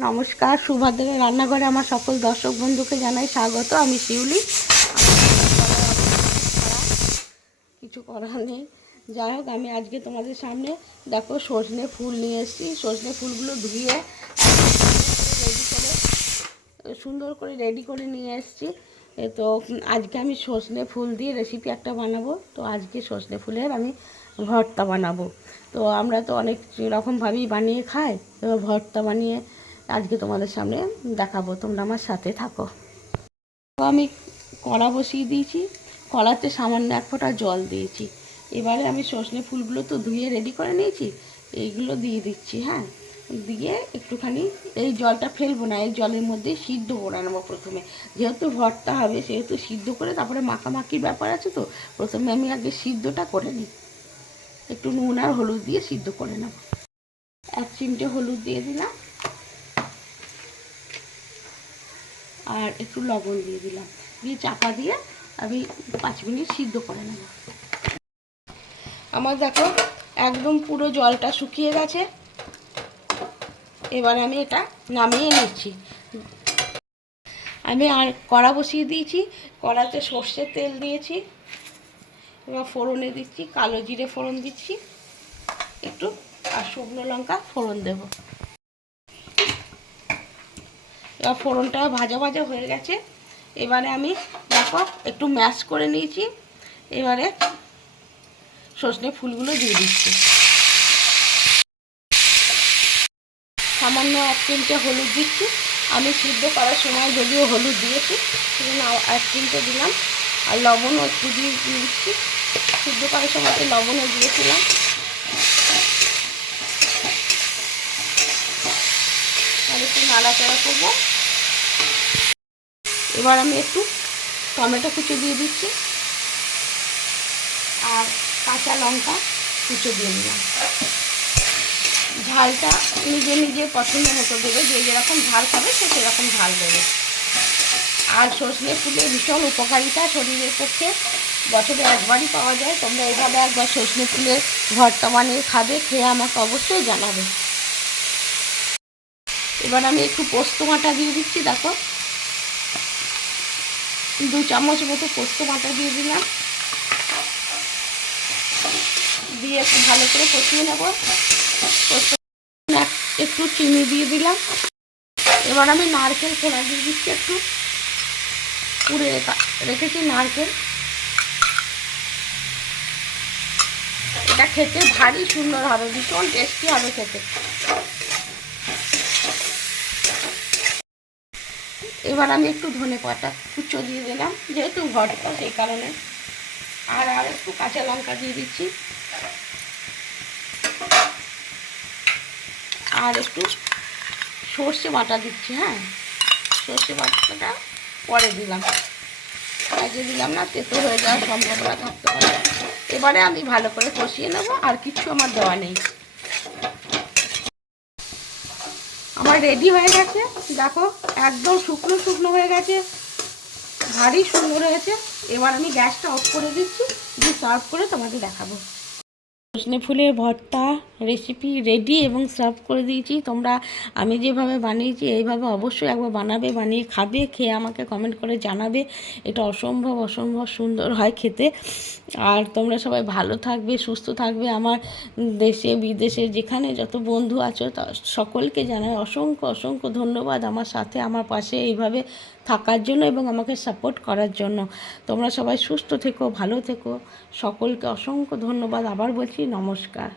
নমস্কার, সুভদ্রের রান্নাঘরে আমার সকল দর্শক বন্ধুকে জানাই স্বাগত। আমি শিউলি। কিছু করার নেই, যাই হোক আমি আজকে তোমাদের সামনে দেখো সজনে ফুল নিয়ে এসেছি। সজনে ফুলগুলো ধুয়ে রেডি করে সুন্দর করে রেডি করে নিয়ে এসেছি। তো আজকে আমি সজনে ফুল দিয়ে রেসিপি একটা বানাবো। তো আজকে সজনে ফুলের আমি ভর্তা বানাবো। তো আমরা তো অনেক রকমভাবেই বানিয়ে খাই, এবার ভর্তা বানিয়ে আজকে তোমাদের সামনে দেখাবো, তোমরা আমার সাথে থাকো। তো আমি কড়া বসিয়ে দিয়েছি, কড়াতে সামান্য এক ফোঁটা জল দিয়েছি। এবারে আমি সজনে ফুলগুলো তো ধুয়ে রেডি করে নিয়েছি, এইগুলো দিয়ে দিচ্ছি। হ্যাঁ, দিয়ে একটুখানি এই জলটা ফেলবো না, এই জলের মধ্যে সিদ্ধ করে নেবো প্রথমে। যেহেতু ভর্তা হবে সেহেতু সিদ্ধ করে তারপরে মাখামাখির ব্যাপার আছে, তো প্রথমে আমি আগে সিদ্ধটা করে নিই। একটু নুন আর হলুদ দিয়ে সিদ্ধ করে নেব। 1 চিমটে হলুদ দিয়ে দিলাম আর একটু লবণ দিয়ে দিলাম, দিয়ে চাপা দিয়ে আমি 5 মিনিট সিদ্ধ করে নেব। আমার দেখো একদম পুরো জলটা শুকিয়ে গেছে। এবার আমি এটা নামিয়ে নিচ্ছি। আমি আর কড়া বসিয়ে দিয়েছি, কড়াতে সর্ষের তেল দিয়েছি। এবার ফোড়নে দিচ্ছি, কালো জিরে ফোড়ন দিচ্ছি একটু, আর শুকনো লঙ্কা ফোড়ন দেব। এবার ফোড়নটা ভাজা ভাজা হয়ে গেছে। এবারে আমি দেখো একটু ম্যাশ করে নিয়েছি। এবারে সজনে ফুলগুলো দিয়ে দিচ্ছি। সামান্য 1 চিমটে হলুদ দিচ্ছি। আমি সিদ্ধ করার সময় যদিও হলুদ দিয়েছি, সেজন্য 1 চিমটে দিলাম। আর লবণও একটু দিয়ে দিচ্ছি, সিদ্ধ করার সময় লবণও দিয়েছিলাম। আর একটু নাড়াচাড়া করবো। এবার আমি একটু টমেটো কুচো দিয়ে দিচ্ছি আর কাঁচা লঙ্কা কুচো দিয়ে দিলাম। ঝালটা নিজে নিজে পছন্দ মতো দেবে, যে যেরকম ঝাল খাবে সে সেরকম ঝাল দেবে। আর সজনে ফুলের ভীষণ উপকারিতা শরীরের পক্ষে, বছরে একবারই পাওয়া যায়। তোমরা এইভাবে একবার সজনে ফুলের ভর্তা বানিয়ে খাবে, খেয়ে আমাকে অবশ্যই জানাবে। এবার আমি একটু পোস্ত বাটা দিয়ে দিচ্ছি। দেখো 2 চামচ মতো পোস্ত বাটা দিয়ে দিলাম, দিয়ে একটু ভালো করে কষিয়ে নেব। একটু চিনি দিয়ে দিলাম। এবার আমি নারকেল কোড়া দিয়ে দিচ্ছি, একটু পুড়ে রেখেছি নারকেল। এটা খেতে ভারী সুন্দর হবে, ভীষণ টেস্টি হবে খেতে। এবার আমি একটু ধনেপাতা কুচো দিয়ে দিলাম, যেহেতু ভর্তা সেই কারণে। আর একটু কাঁচা লঙ্কা দিয়ে দিচ্ছি, আর একটু সর্ষে বাটা দিচ্ছি। হ্যাঁ, সর্ষে বাটাটা পরে দিলাম, আগে দিলাম না, তেতো হয়ে যাওয়ার সম্ভাবনা থাকতে পারে। এবারে আমি ভালো করে কষিয়ে নেব, আর কিছু আমার দেওয়া নেই। আমার রেডি হয়ে গেছে। দেখো একদম শুকনো শুকনো হয়ে গেছে, ভারী সুন্দর হয়েছে। এবার আমি গ্যাসটা অফ করে দিচ্ছি, দিয়ে সার্ভ করে তোমাদের দেখাবো। সজনে ফুলের ভর্তা রেসিপি রেডি এবং সার্ভ করে দিয়েছি। তোমরা আমি যেভাবে বানিয়েছি এইভাবে অবশ্যই একবার বানাবে, বানিয়ে খাবে, খেয়ে আমাকে কমেন্ট করে জানাবে। এটা অসম্ভব অসম্ভব সুন্দর হয় খেতে। আর তোমরা সবাই ভালো থাকবে, সুস্থ থাকবে। আমার দেশে বিদেশে যেখানে যত বন্ধু আছো সকলকে জানাই অসংখ্য অসংখ্য ধন্যবাদ আমার সাথে আমার পাশে এইভাবে থাকার জন্য এবং আমাকে সাপোর্ট করার জন্য। তোমরা সবাই সুস্থ থেকো, ভালো থেকো। সকলকে অসংখ্য ধন্যবাদ। আবার বলছি নমস্কার।